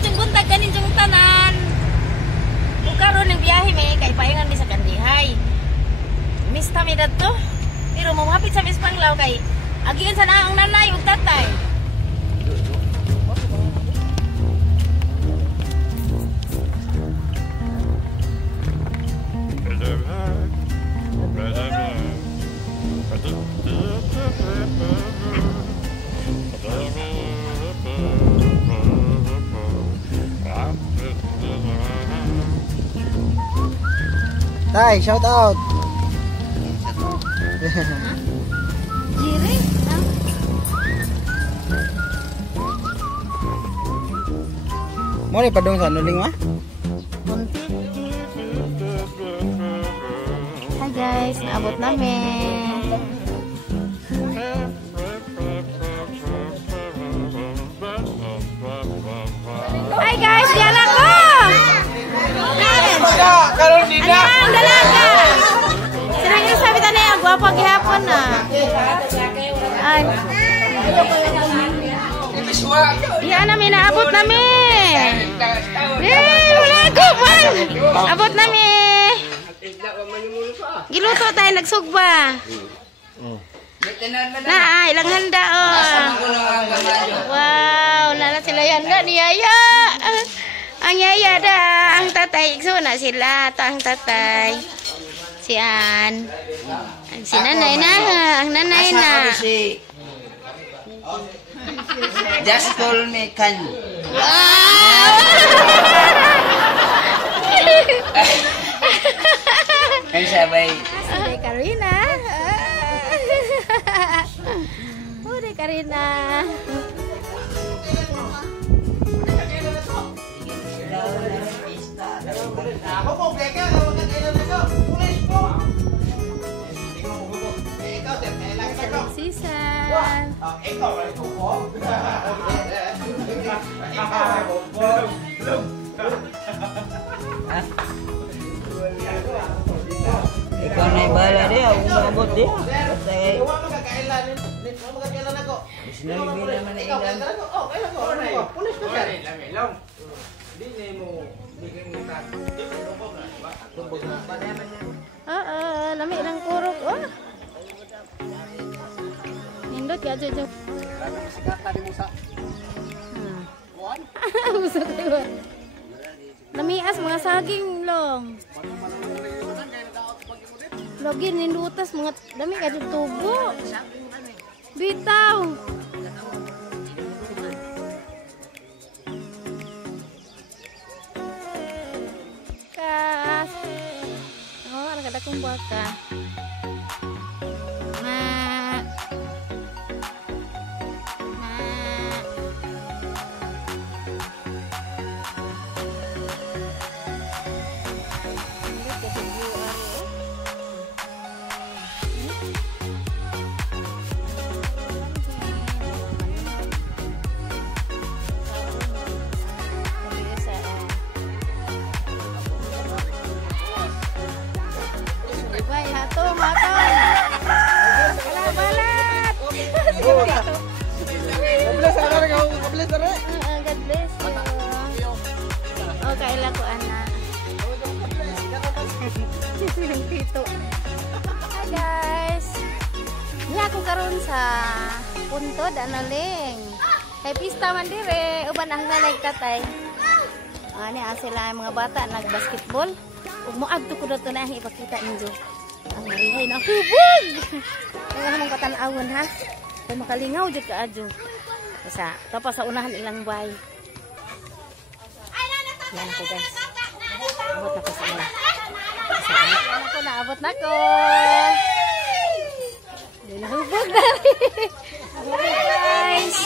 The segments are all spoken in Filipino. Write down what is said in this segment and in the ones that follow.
kajong buntag kanin jung tanan. Kung karon ng biyahe may kay paingan mi sa Kandihay. Mista mi dadto. Pero mamapit sa Mispanglaw kay agian sa naang nanay ug tatay. Tay, shout out. Jiri, Mau ni padung sa nuling mah? Hi guys, naabot namin. Hi guys, diyan ako! Karon di na. Ang dalaga! Sirang yung sabi tanay, ang gwapo gihapon na. Ay. Iya namin, naabot namin. Wala ko man. Abot namin. Giluto tayo, nagsugba. Ilang handa oh. Wow, nana sila handa ni Yaya. Ang Yaya dah, ang tatay ikso na sila, to ang tatay. Si An. Si nanay na, ang nanay na. Just call me Kan. Kan sabay. Udah Karina. Udah Karina. Ako mo kaya ako kailan nito. Pulis po. Ikaw din, kailan ka ko? Sisan. Ikaw ay ko po. Ikaw na ibala dia, ako mabot dia. Basta Huwag mo kakailan. Huwag mo kakailan ako. sinalibila man na Ikaw ilan. kailan ako. Oh, kailan ko. Pulis ko siya. Lami lang kurok. Oh. Nindot ka Jojo. Busog ko. Lamias mga saging long. Login nindutas mga dami ka tubo. Bitaw. Kas. Oh, ada kung baka. Kailan ko anak. Tito. Hi guys. Niya ako karon sa puntod analing. Kay pista man dire, uban ang nanay tatay. Ani sila mga bata nagbasketball. Ug moadto ko dato na ang ipakita ninyo. Ang marihay na hubog. Ang mong katan-awon ha. Kay makalingaw jud ka adyo. Sa tapos sa unahan ilang bay. Yan po guys. Abot na ko sa ila. Yan ako na, abot na ko. Dinahubog na rin. Guys.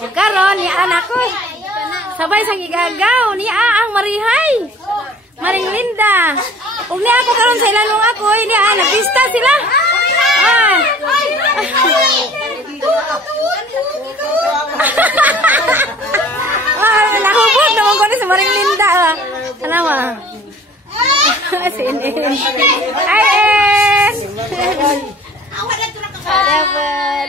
O karon, ni anak ko. Sabay sa gigagaw. Ni ang marihay. Maring Linda. Ug ni ako karon sa ilanong ako. Ni nagpista sila. Nahubog naman ko ni sa Maring Linda. Ano ba? Sinin. Hi, En! Dapat.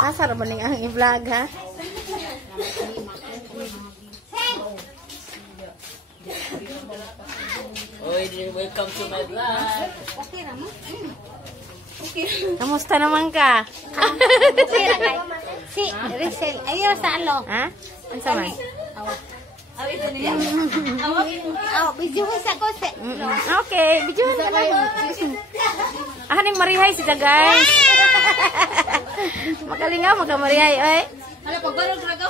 Asar ba ning ang i-vlog ha? Oy, welcome to my vlog. Kamusta naman ka? Si Rizal, ayo sa alo. Ha? Ano sa man? Video ko sa kose. Okay, bijuhan ka na. Ah, ning marihay sila guys. Makalingaw, magamarihay, oy. Hala, pagbalog na ko.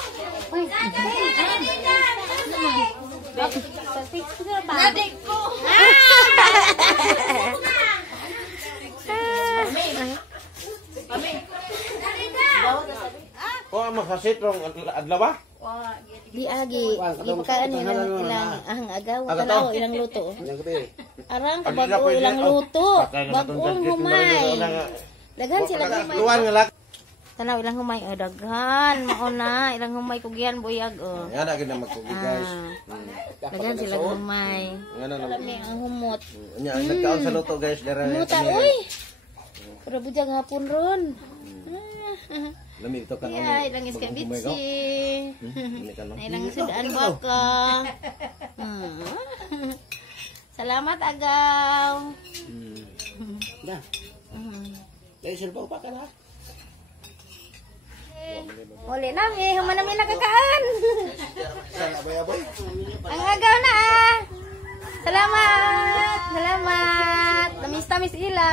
Sa picture ba? Nadik ko. Oh, makasit rong adlaw ba? Di agi, di pagkaan ilang ahang agaw, tanaw ilang luto. Yang gabi. Arang kabago ilang luto, bagong humay. Daghan sila humay. Luwan nga lak. Tanaw ilang humay, oh daghan, mauna ilang humay kugian buyag oh. Yan na gina magkugi guys. Daghan sila humay. Ngana na. Lami ang humot. Nya nagkaon sa luto guys dara. Muta uy. Para bujag hapon ron. Lami ito kan. Ya, ilang iska bitsi. Ini kan. Ilang sudaan baka. Salamat agaw. Dah. Dai silpa pa kana. Uli nami, human nami nakakaan. Sana aboy-aboy. Ang agaw na ah. Salamat. Salamat. Tamis-tamis ila.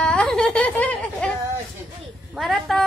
Marato.